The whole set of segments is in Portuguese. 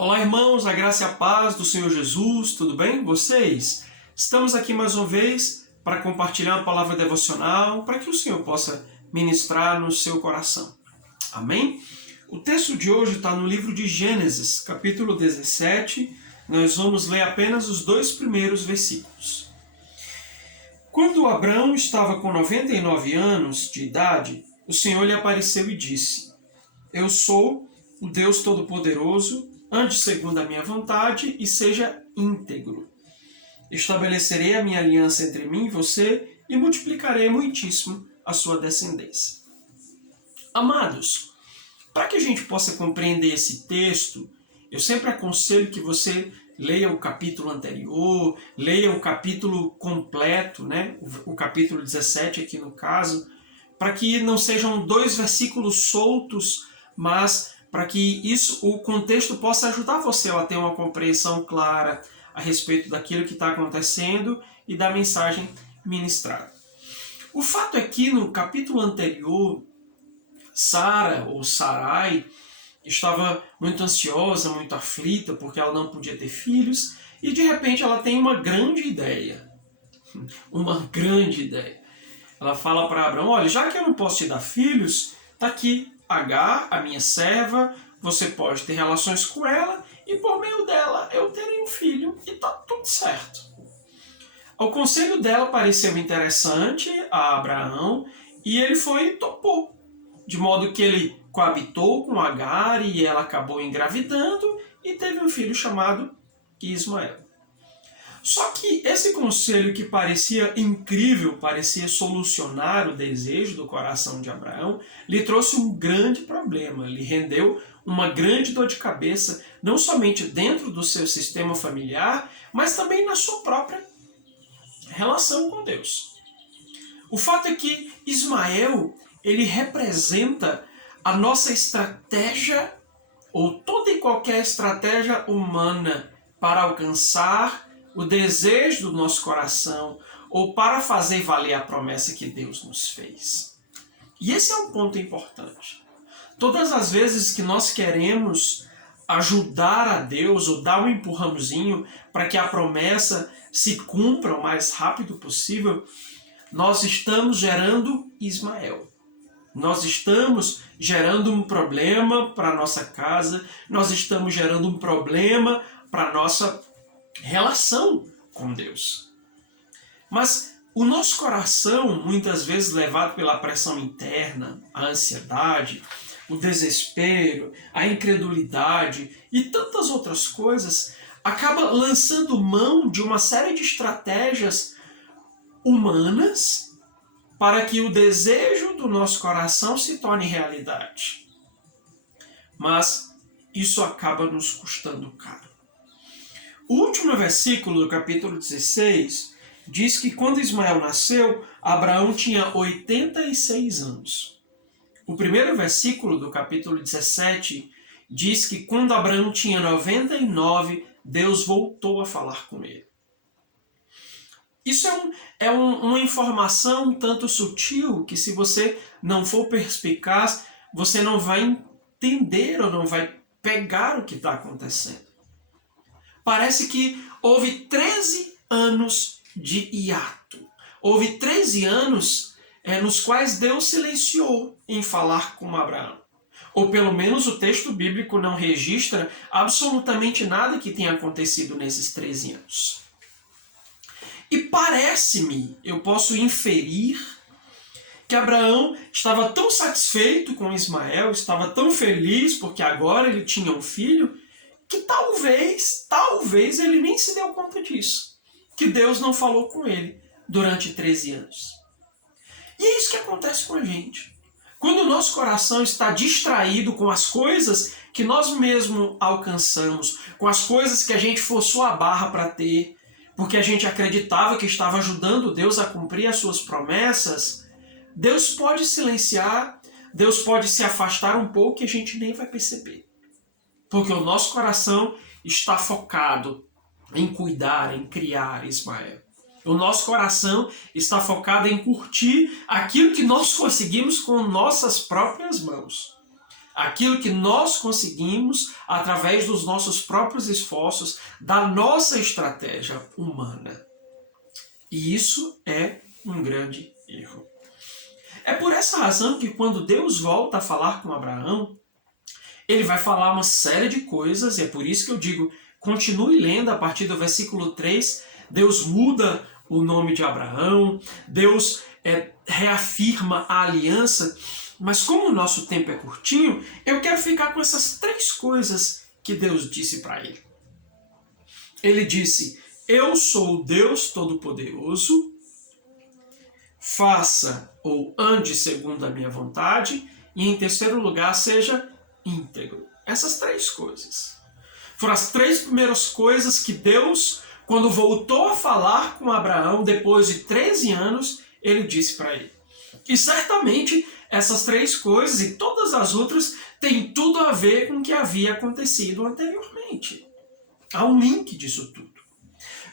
Olá, irmãos, a graça e a paz do Senhor Jesus, tudo bem com vocês? Estamos aqui mais uma vez para compartilhar uma palavra devocional para que o Senhor possa ministrar no seu coração. Amém? O texto de hoje está no livro de Gênesis, capítulo 17. Nós vamos ler apenas os 2 primeiros versículos. Quando Abrão estava com 99 anos de idade, o Senhor lhe apareceu e disse: Eu sou o Deus Todo-Poderoso, ande segundo a minha vontade e seja íntegro. Estabelecerei a minha aliança entre mim e você e multiplicarei muitíssimo a sua descendência. Amados, para que a gente possa compreender esse texto, eu sempre aconselho que você leia o capítulo anterior, leia o capítulo completo, o capítulo 17 aqui no caso, para que não sejam 2 versículos soltos, mas para que o contexto possa ajudar você a ter uma compreensão clara a respeito daquilo que está acontecendo e da mensagem ministrada. O fato é que no capítulo anterior, Sara, ou Sarai, estava muito ansiosa, muito aflita, porque ela não podia ter filhos, e de repente ela tem uma grande ideia. Uma grande ideia. Ela fala para Abraão: olha, já que eu não posso te dar filhos, está aqui Agar, a minha serva, você pode ter relações com ela e por meio dela eu terei um filho e está tudo certo. O conselho dela pareceu interessante a Abraão e ele foi e topou. De modo que ele coabitou com Agar e ela acabou engravidando e teve um filho chamado Ismael. Só que esse conselho que parecia incrível, parecia solucionar o desejo do coração de Abraão, lhe trouxe um grande problema, lhe rendeu uma grande dor de cabeça, não somente dentro do seu sistema familiar, mas também na sua própria relação com Deus. O fato é que Ismael, ele representa a nossa estratégia, ou toda e qualquer estratégia humana para alcançar o desejo do nosso coração ou para fazer valer a promessa que Deus nos fez. E esse é um ponto importante. Todas as vezes que nós queremos ajudar a Deus ou dar um empurrãozinho para que a promessa se cumpra o mais rápido possível, nós estamos gerando Ismael. Nós estamos gerando um problema para a nossa casa, nós estamos gerando um problema para a nossa relação com Deus. Mas o nosso coração, muitas vezes levado pela pressão interna, a ansiedade, o desespero, a incredulidade e tantas outras coisas, acaba lançando mão de uma série de estratégias humanas para que o desejo do nosso coração se torne realidade. Mas isso acaba nos custando caro. O último versículo do capítulo 16 diz que quando Ismael nasceu, Abraão tinha 86 anos. O primeiro versículo do capítulo 17 diz que quando Abraão tinha 99, Deus voltou a falar com ele. Isso é uma informação um tanto sutil que, se você não for perspicaz, você não vai entender ou não vai pegar o que está acontecendo. Parece que houve 13 anos de hiato. Houve 13 anos nos quais Deus silenciou em falar com Abraão. Ou pelo menos o texto bíblico não registra absolutamente nada que tenha acontecido nesses 13 anos. E parece-me, eu posso inferir, que Abraão estava tão satisfeito com Ismael, estava tão feliz porque agora ele tinha um filho, que talvez ele nem se deu conta disso, que Deus não falou com ele durante 13 anos. E é isso que acontece com a gente. Quando o nosso coração está distraído com as coisas que nós mesmos alcançamos, com as coisas que a gente forçou a barra para ter, porque a gente acreditava que estava ajudando Deus a cumprir as suas promessas, Deus pode silenciar, Deus pode se afastar um pouco e a gente nem vai perceber. Porque o nosso coração está focado em cuidar, em criar Ismael. O nosso coração está focado em curtir aquilo que nós conseguimos com nossas próprias mãos. aquilo que nós conseguimos através dos nossos próprios esforços, da nossa estratégia humana. E isso é um grande erro. É por essa razão que quando Deus volta a falar com Abraão, ele vai falar uma série de coisas, e é por isso que eu digo, continue lendo a partir do versículo 3, Deus muda o nome de Abraão, Deus reafirma a aliança, mas como o nosso tempo é curtinho, eu quero ficar com essas 3 coisas que Deus disse para ele. Ele disse, eu sou o Deus Todo-Poderoso, faça ou ande segundo a minha vontade, e em terceiro lugar, seja íntegro. Essas 3 coisas. Foram as 3 primeiras coisas que Deus, quando voltou a falar com Abraão, depois de 13 anos, ele disse para ele. E certamente essas 3 coisas e todas as outras têm tudo a ver com o que havia acontecido anteriormente. Há um link disso tudo.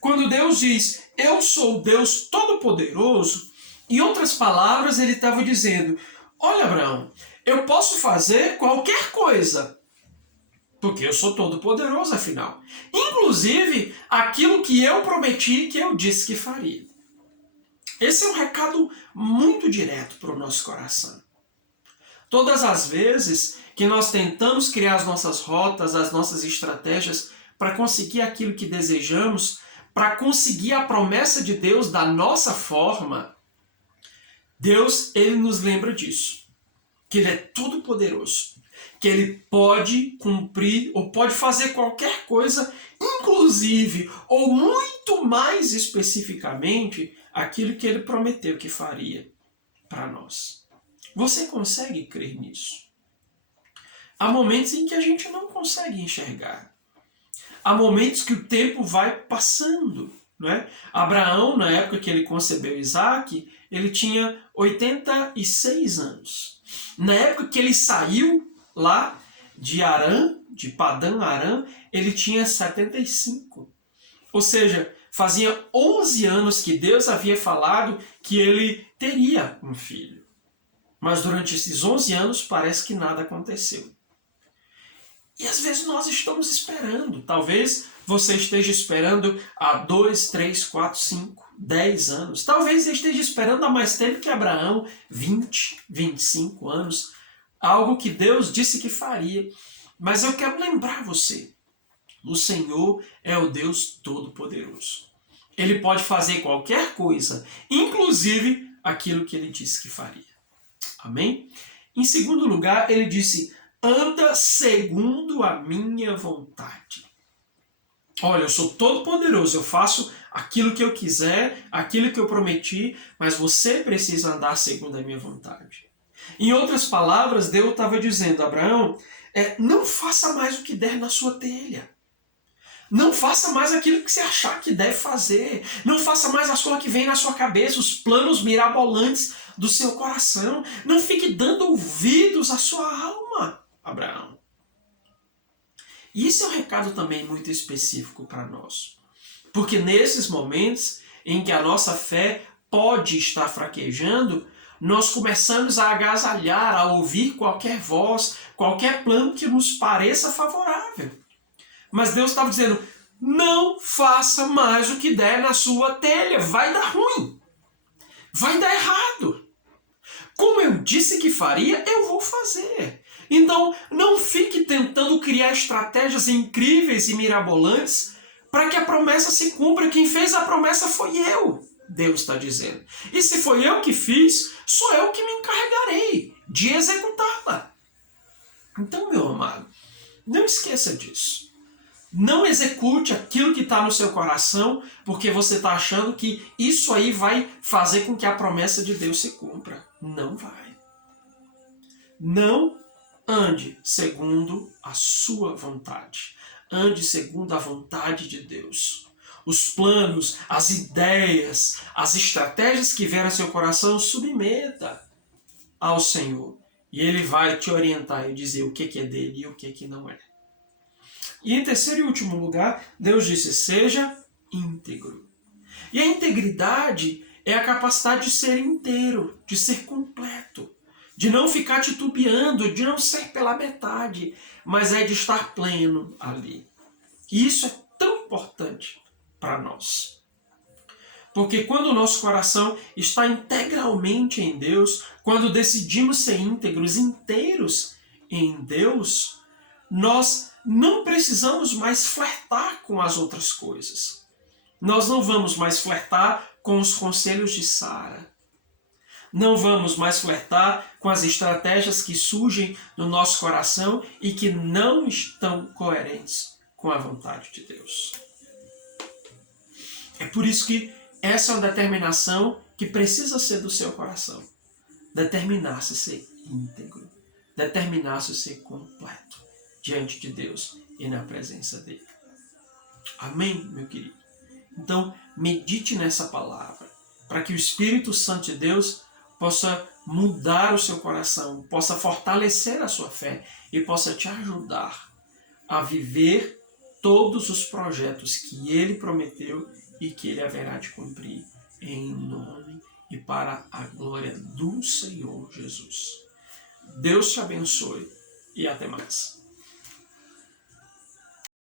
Quando Deus diz, eu sou o Deus Todo-Poderoso, em outras palavras, ele estava dizendo, olha, Abraão, eu posso fazer qualquer coisa, porque eu sou todo-poderoso, afinal. Inclusive, aquilo que eu prometi, que eu disse que faria. Esse é um recado muito direto para o nosso coração. Todas as vezes que nós tentamos criar as nossas rotas, as nossas estratégias para conseguir aquilo que desejamos, para conseguir a promessa de Deus da nossa forma, Deus, ele nos lembra disso. Que ele é todo poderoso, que ele pode cumprir ou pode fazer qualquer coisa, inclusive ou muito mais especificamente aquilo que ele prometeu que faria para nós. Você consegue crer nisso? Há momentos em que a gente não consegue enxergar. Há momentos que o tempo vai passando. Não é? Abraão, na época que ele concebeu Isaac, ele tinha 86 anos. Na época que ele saiu lá de Arã, de Padã Arã, ele tinha 75. Ou seja, fazia 11 anos que Deus havia falado que ele teria um filho. Mas durante esses 11 anos parece que nada aconteceu. E às vezes nós estamos esperando. Talvez você esteja esperando há 2, 3, 4, 5, 10 anos. Talvez você esteja esperando há mais tempo que Abraão, 20, 25 anos. Algo que Deus disse que faria. Mas eu quero lembrar você. O Senhor é o Deus Todo-Poderoso. Ele pode fazer qualquer coisa, inclusive aquilo que ele disse que faria. Amém? Em segundo lugar, ele disse, anda segundo a minha vontade. Olha, eu sou todo poderoso, eu faço aquilo que eu quiser, aquilo que eu prometi, mas você precisa andar segundo a minha vontade. Em outras palavras, Deus estava dizendo, Abraão, não faça mais o que der na sua telha. Não faça mais aquilo que você achar que deve fazer. Não faça mais as coisas que vêm na sua cabeça, os planos mirabolantes do seu coração. Não fique dando ouvidos à sua alma, Abraão. E esse é um recado também muito específico para nós. Porque nesses momentos em que a nossa fé pode estar fraquejando, nós começamos a agasalhar, a ouvir qualquer voz, qualquer plano que nos pareça favorável. Mas Deus estava dizendo, não faça mais o que der na sua telha, vai dar ruim, vai dar errado. Como eu disse que faria, eu vou fazer. Então, não fique tentando criar estratégias incríveis e mirabolantes para que a promessa se cumpra. Quem fez a promessa foi eu, Deus está dizendo. E se foi eu que fiz, sou eu que me encarregarei de executá-la. Então, meu amado, não esqueça disso. Não execute aquilo que está no seu coração porque você está achando que isso aí vai fazer com que a promessa de Deus se cumpra. Não vai. Não ande segundo a sua vontade. Ande segundo a vontade de Deus. Os planos, as ideias, as estratégias que vierem ao seu coração, submeta ao Senhor. E Ele vai te orientar e dizer o que é dele e o que não é. E em terceiro e último lugar, Deus disse, seja íntegro. E a integridade é a capacidade de ser inteiro, de ser completo, de não ficar titubeando, de não ser pela metade, mas é de estar pleno ali. E isso é tão importante para nós. Porque quando o nosso coração está integralmente em Deus, quando decidimos ser íntegros, inteiros em Deus, nós não precisamos mais flertar com as outras coisas. Nós não vamos mais flertar com os conselhos de Sara. Não vamos mais flertar com as estratégias que surgem no nosso coração e que não estão coerentes com a vontade de Deus. É por isso que essa é uma determinação que precisa ser do seu coração. Determinar-se a ser íntegro. Determinar-se a ser completo diante de Deus e na presença dele. Amém, meu querido? Então, medite nessa palavra, para que o Espírito Santo de Deus possa mudar o seu coração, possa fortalecer a sua fé e possa te ajudar a viver todos os projetos que Ele prometeu e que Ele haverá de cumprir em nome e para a glória do Senhor Jesus. Deus te abençoe e até mais.